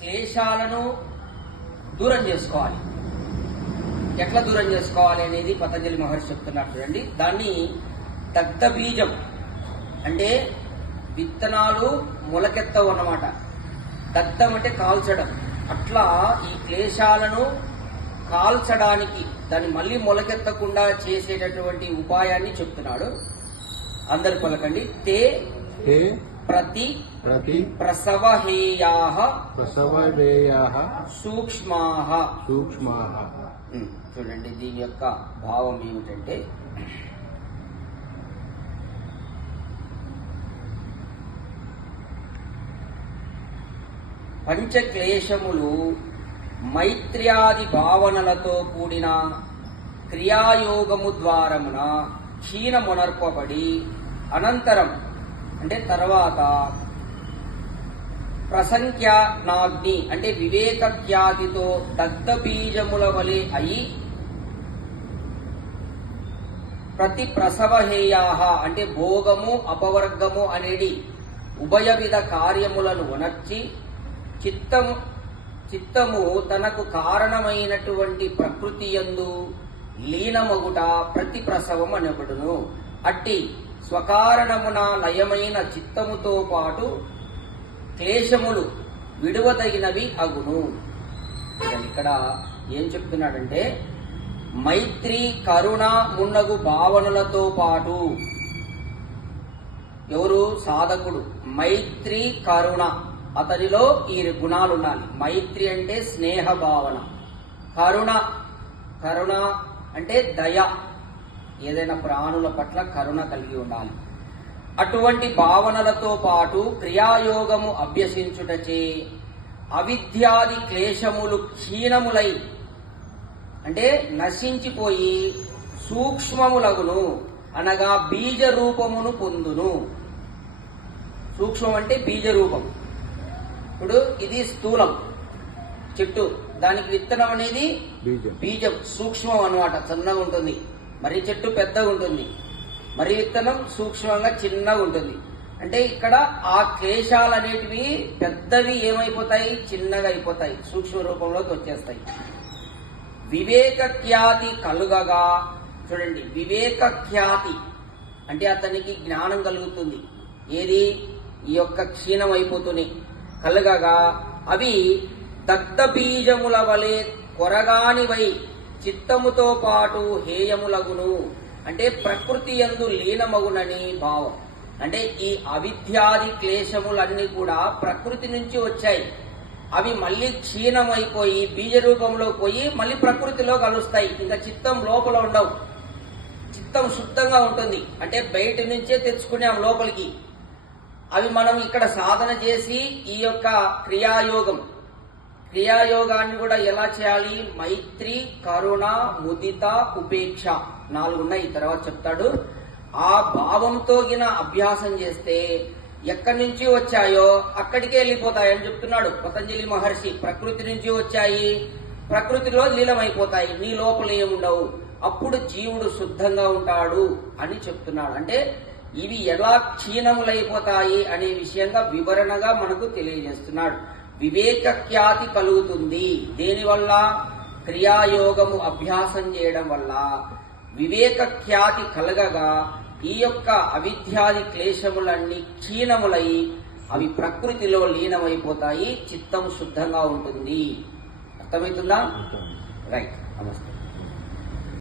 క్లేశాలను దూరం చేసుకోవాలి. ఎట్లా దూరం చేసుకోవాలి అనేది పతంజలి మహర్షి చెప్తున్నారు చూడండి. దాన్ని దగ్ధ బీజం అంటే విత్తనాలు మొలకెత్తవు అన్నమాట. దగ్ధం అంటే కాల్చడం. అట్లా ఈ క్లేశాలను కాల్చడానికి దాన్ని మళ్ళీ మొలకెత్తకుండా చేసేటటువంటి ఉపాయాన్ని చెప్తున్నాడు. అందరు పలకండి. తే ప్రతి ప్రతి ప్రసవహేయా ప్రసవవేయా సూక్ష్మా సూక్ష్మా చూడండి దీని యొక్క భావం ఏమిటంటే పంచక్లేశములు మైత్ర్యాది భావనలతో కూడిన క్రియాయోగము ద్వారమున క్షీణమునర్పబడి అనంతరం అంటే తర్వాత ప్రసంఖ్యానాగ్ని అంటే వివేక ఖ్యాతితో దగ్ధ బీజముల వలె అయి ప్రతి ప్రసవహేయాహ అంటే భోగము అపవర్గము అనేది ఉభయ విధ కార్యములను ఉనర్చి చిత్తము చిత్తము తనకు కారణమైనటువంటి ప్రకృతి యందు లీనమగుట ప్రతి ప్రసవం అనబడును అట్టి స్వకారణమున లయమైన చిత్తముతో పాటు క్లేశములు విడువదగినవి అగును. ఇక్కడ ఏం చెప్తున్నాడంటే మైత్రి కరుణ మున్నగు భావనలతో పాటు ఎవరు? సాధకుడు. మైత్రి కరుణ. అతనిలో ఈ గుణాలు ఉండాలి. మైత్రి అంటే స్నేహ భావన. కరుణ కరుణ అంటే దయ. ఏదైనా ప్రాణుల పట్ల కరుణ కలిగి ఉండాలి. అటువంటి భావనలతో పాటు క్రియాయోగము అభ్యసించుటచే అవిద్యాది క్లేశములు క్షీణములై అంటే నశించిపోయి సూక్ష్మములగును అనగా బీజ రూపమును పొందును. సూక్ష్మం అంటే బీజ రూపం ఇప్పుడు ఇది స్థూలం చెట్టు. దానికి విత్తనం అనేది బీజం. బీజం సూక్ష్మం అన్నమాట చిన్నగా ఉంటుంది. మరి చెట్టు పెద్దగా ఉంటుంది. మరి విత్తనం సూక్ష్మంగా చిన్నగా ఉంటుంది. అంటే ఇక్కడ ఆ క్లేశాలు అనేటివి పెద్దవి ఏమైపోతాయి? చిన్నగా అయిపోతాయి. సూక్ష్మ రూపంలోకి వచ్చేస్తాయి. వివేక ఖ్యాతి కలుగగా. చూడండి వివేక ఖ్యాతి అంటే అతనికి జ్ఞానం కలుగుతుంది. ఏది? ఈ యొక్క క్షీణం అయిపోతూనే కలగగా. అవి దగ్ధ బీజముల వలె కొరగానివై చిత్తముతో పాటు హేయములగును. అంటే ప్రకృతి యందు లీనమగునని భావం. అంటే ఈ అవిద్యాది క్లేశములన్నీ కూడా ప్రకృతి నుంచి వచ్చాయి. అవి మళ్ళీ క్షీణమైపోయి బీజ రూపంలో పోయి మళ్ళీ ప్రకృతిలో కలుస్తాయి. ఇంకా చిత్తం లోపల ఉండవు. చిత్తం శుద్ధంగా ఉంటుంది. అంటే బయట నుంచే తెచ్చుకున్నాం లోపలికి. అవి మనం ఇక్కడ సాధన చేసి ఈ యొక్క క్రియాయోగం క్రియాయోగాన్ని కూడా ఎలా చేయాలి? మైత్రి కరుణ ముదిత ఉపేక్ష. నాలుగు ఉన్నాయి. తర్వాత చెప్తాడు. ఆ భావంతో గిన అభ్యాసం చేస్తే ఎక్కడి నుంచి వచ్చాయో అక్కడికే వెళ్ళిపోతాయని చెప్తున్నాడు పతంజలి మహర్షి. ప్రకృతి నుంచి వచ్చాయి. ప్రకృతిలో లీలమైపోతాయి నీ లోపల ఏముండవు. అప్పుడు జీవుడు శుద్ధంగా ఉంటాడు అని చెప్తున్నాడు. అంటే ఇవి ఎలా క్షీణములైపోతాయి అనే విషయంగా వివరణగా మనకు తెలియజేస్తున్నాడు. వివేక ఖ్యాతి కలుగుతుంది దేనివల్ల క్రియాయోగము అభ్యాసం చేయడం వల్ల. వివేక ఖ్యాతి కలగగా ఈ యొక్క అవిద్యాది క్లేశములన్నీ క్షీణములై అవి ప్రకృతిలో లీనమైపోతాయి చిత్తం శుద్ధంగా ఉంటుంది. అర్థమవుతుందా? రైట్ నమస్తే.